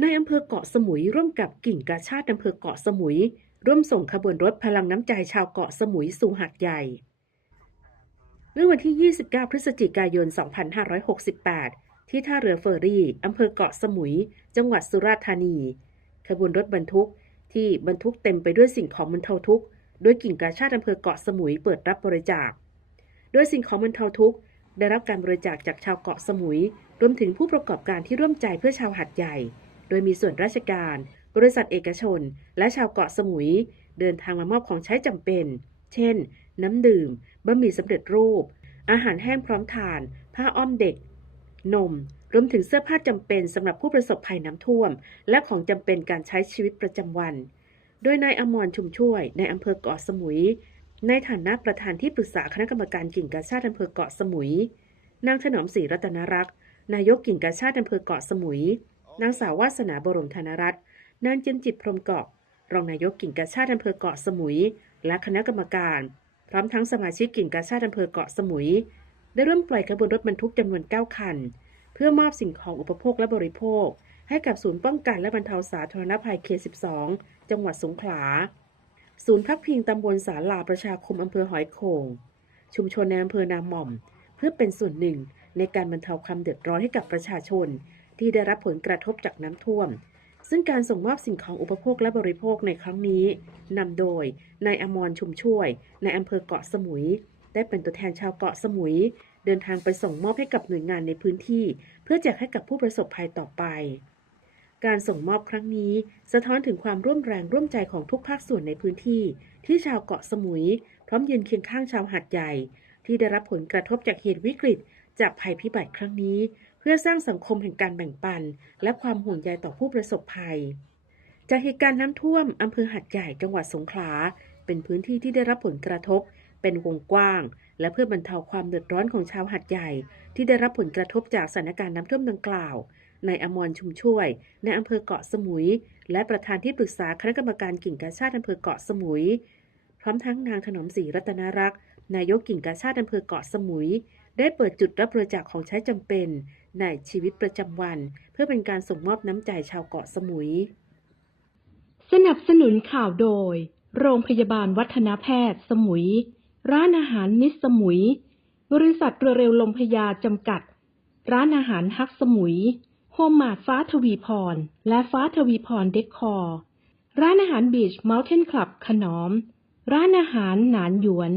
ในอำเภอเกาะสมุยร่วมกับกิ่งกาชาติอำเภอเกาะสมุย ร่วมส่งขบวนรถพลังน้ำใจชาวเกาะสมุยสู่หาดใหญ่ เมื่อวันที่ 29 พฤศจิกายน 2568 ที่ท่าเรือเฟอร์รี่อำเภอเกาะสมุย จังหวัดสุราษฎร์ธานี ขบวนรถบรรทุกที่บรรทุกเต็มไปด้วยสิ่งของบรรเทาทุกข์โดยกิ่งกาชาติอำเภอเกาะสมุยเปิดรับบริจาค โดยสิ่งของบรรเทาทุกข์ได้รับการบริจาคจากชาวเกาะสมุย รวมถึงผู้ประกอบการที่ร่วมใจเพื่อชาวหัดใหญ่ ดยมีส่วนราชการ บริษัทเอกชน และชาวเกาะสมุย เดินทางมามอบของใช้จำเป็น เช่น น้ำดื่ม บะหมี่สำเร็จรูป อาหารแห้งพร้อมทาน ผ้าอ้อมเด็ก นม รวมถึงเสื้อผ้าจำเป็นสำหรับผู้ประสบภัยน้ำท่วม และของจำเป็นการใช้ชีวิตประจำวัน โดยนายอมรชุมช่วยในอำเภอเกาะสมุย ในฐานะประธานที่ปรึกษาคณะกรรมการกิ่งกาชาติอำเภอเกาะสมุย นางถนอมศรีรัตนรักษ์นายกกิ่งกาชาติอำเภอเกาะสมุย นางสาววาสนาบรมธนรัตน์นางเจนจิตพรมเกาะ รองนายกกิ่งกาชาติอำเภอเกาะสมุย และคณะกรรมการ พร้อมทั้งสมาชิกกิ่งกาชาติอำเภอเกาะสมุย ได้เริ่มปล่อยขบวนรถบรรทุกจำนวน 9 คัน เพื่อมอบสิ่งของอุปโภคและบริโภค ให้กับศูนย์ป้องกันและบรรเทาสาธารณภัยเขต12 จังหวัดสงขลา ศูนย์พักพิงตำบลสาลาประชาคมอำเภอหอยโขงชุมชนในอำเภอนาหม่อม เพื่อเป็นส่วนหนึ่งในการบรรเทาความเดือดร้อนให้กับประชาชน ที่ได้รับผลกระทบจากน้ำท่วม ซึ่งการส่งมอบสิ่งของอุปโภคและบริโภคในครั้งนี้นำโดยนายอมรชุมช่วยในอำเภอเกาะสมุย ได้เป็นตัวแทนชาวเกาะสมุย เดินทางไปส่งมอบให้กับหน่วยงานในพื้นที่ เพื่อแจกให้กับผู้ประสบภัยต่อไป การส่งมอบครั้งนี้ สะท้อนถึงความร่วมแรงร่วมใจของทุกภาคส่วนในพื้นที่ ที่ชาวเกาะสมุย พร้อมยืนเคียงข้างชาวหาดใหญ่ ที่ได้รับผลกระทบจากเหตุวิกฤตจากภัยพิบัติครั้งนี้ เพื่อสร้างสังคมแห่งการแบ่งปัน และความห่วงใยต่อผู้ประสบภัย จากเหตุการณ์น้ำท่วมอำเภอหัดใหญ่จังหวัดสงขลา เป็นพื้นที่ที่ได้รับผลกระทบ เป็นวงกว้าง และเพื่อบรรเทาความเดือดร้อนของชาวหัดใหญ่ ที่ได้รับผลกระทบจากสถานการณ์น้ำท่วมดังกล่าว ในอมรชุมช่วยในอำเภอเกาะสมุย และประธานที่ปรึกษาคณะกรรมการกิ่งกาชาติอำเภอเกาะสมุย พร้อมทั้งนางถนอมศรีรัตนรักษ์นายกกิ่งกาชาติอำเภอเกาะสมุย ได้เปิดจุดรับบริจาคของใช้จำเป็น ในชีวิตประจำวัน เพื่อเป็นการส่งมอบน้ำใจชาวเกาะสมุย สนับสนุนข่าวโดย โรงพยาบาลวัฒนแพทย์สมุย ร้านอาหารนิสสมุย บริษัทเรือเร็วลมพยาจำกัด ร้านอาหารฮักสมุย โฮมมาดฟ้าทวีพร และฟ้าทวีพรเดคคอร์ร้านอาหารบีชเมลเทนคลับขนอม ร้านอาหารหนานหยวน